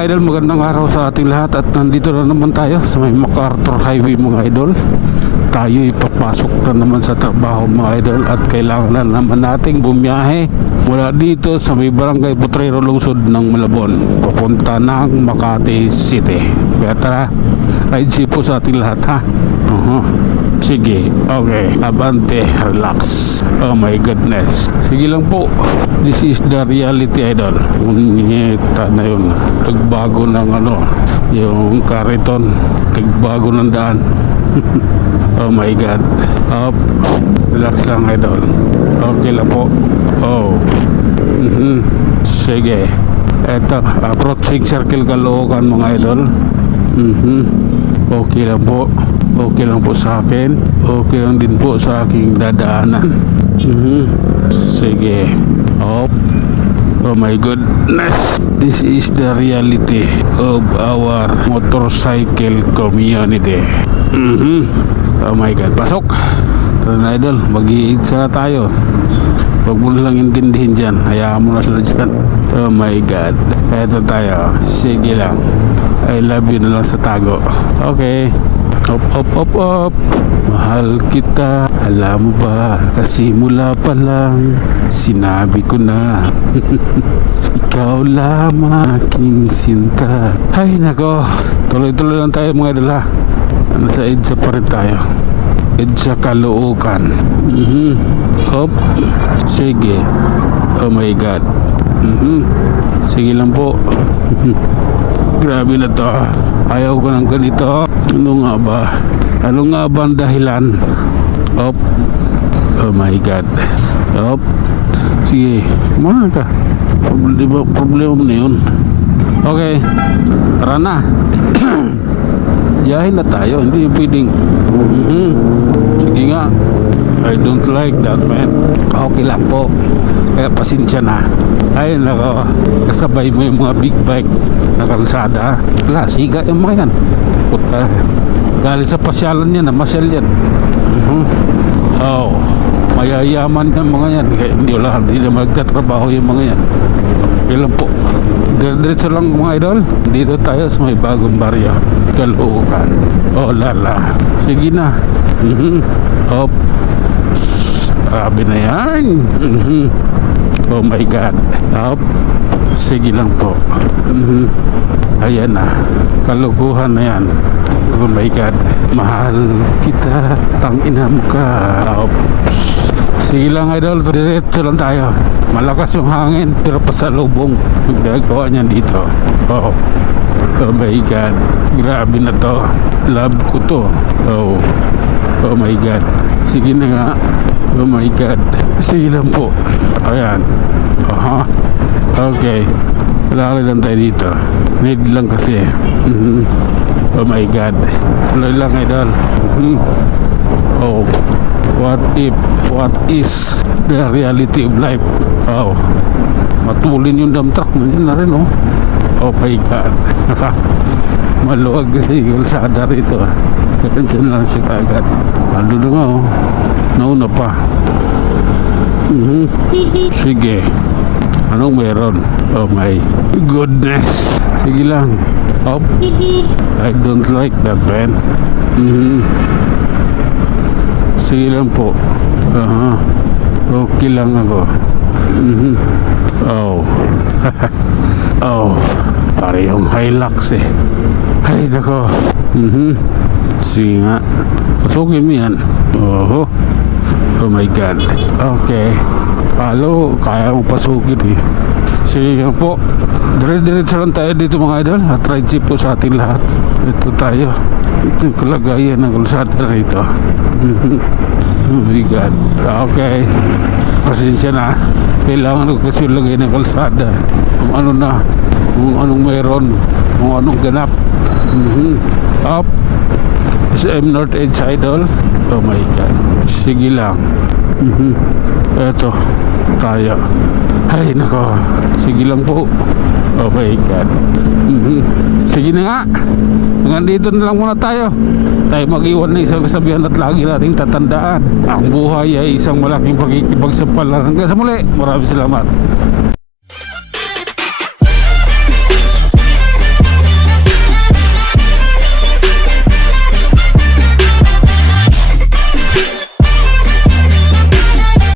mga idol, magandang araw sa ating lahat. At nandito na naman tayo sa may MacArthur Highway mga idol. Tayo ipapasok na naman sa trabaho mga idol. At kailangan na naman nating bumiyahe mula dito sa may barangay Potrero, lungsod ng Malabon, papunta ng Makati City. Kaya tara, ride safe po sa ating lahat ha. Sige, okay, abante, relax. Oh my goodness. Sige lang po. This is the reality idol. Unyeta na yun. Nagbago ng yung kariton. Nagbago ng daan. Oh my god. Up. Relax lang idol. Okay lang po. Oh. Sige. Eto, approaching circle Caloocan mga idol. Okay lang po. Okay lang po sa akin. Okay lang din po sa aking dadaanan. Sige. Oh my goodness. This is the reality of our motorcycle community. Oh my god. Pasok. Tara na idol, mag-iigsa na tayo. Huwag mo lang intindihin dyan. Hayaan mo na sila dyan. Oh my god. Eto tayo. Sige lang. I love you na lang sa tago. Okay. Up. Mahal kita. Alam mo ba, simula pa lang sinabi ko na ikaw lamang aking sinta. Ay nako, tuloy-tuloy lang tayo mga idol ha. Nasa EDSA pa rin tayo. EDSA Caloocan. Up. Sige. Oh my god. Sige lang po. Grabe na to. Ayaw ko ng ganito. Ano nga ba? Ano nga ba ang dahilan? Op. Oh my god. Op. Sige. Kumahan ka. Problema na yun. Okay. Tara na. Yahin na tayo. Hindi yung pwedeng. Sige nga. I don't like that man. Okay lang po. Kaya pasensya na. Ay nako, kasabay mo yung mga big bike na kalsada. Siga yung mga yan. Puta. Galing sa pasyalan yan, namasyal yan. Oh, mayayaman yung mga yan. Kaya hindi na magtatrabaho yung mga yan. Okay lang po. Diretso lang mga idol. Dito tayo sa may bagong baryo, Caloocan. Oh lala. Sige na. Hop. Sabi na yan. Oh my god. Up. Sige lang po. Ayan na. Kaluguhan na yan. Oh my god. Mahal kita. Tangina mo ka. Up. Sige lang idol. Diretso lang tayo. Malakas yung hangin pero pasalubong nagagawa niyan dito. Oh my god. Grabe na to. Love ko to. Oh my god. Sige na nga. Oh my god. Sige lang po. Ayan. Okay. Lalaki lang tayo dito. Need lang kasi. Oh my god. Tuloy lang idol. Oh. What is the reality of life? Oh. Matulin yung dump truck. Nandiyan na rin oh. Oh my god. Maluwag yung kalsada rito. Nandiyan lang siya kagad. Ano na nga oh. Nauna pa. Sige. Anong meron? Oh my goodness. Sige lang. Up. I don't like that man. Sige lang po. Okay lang ako. Oh. Oh. Pare yung Hilux eh. Ay nako. Sige nga. Pasukin mo yan. Oh my god. Okay. Kaya mo pasukin eh. Sige po. Dire-diretso lang tayo dito mga idol. At ride safe po sa ating lahat. Ito tayo. Ito yung kalagayan ng kalsada rito. Oh my god. Okay. Pasensya na. Kailangan ko kasi lagay ng kalsada. Kung ano na. Kung anong meron. Kung anong ganap. Up. SM North Edge idol. Oh my god. Sige lang. Eto tayo. Ay nako. Sige lang po. Oh my god. Sige na nga. Hanggang dito na lang muna tayo. Tayo mag-iwan ng isang kasabihan at lagi nating tatandaan. Ang buhay ay isang malaking pagkikipagsampalan. Hanggang sa muli. Maraming salamat.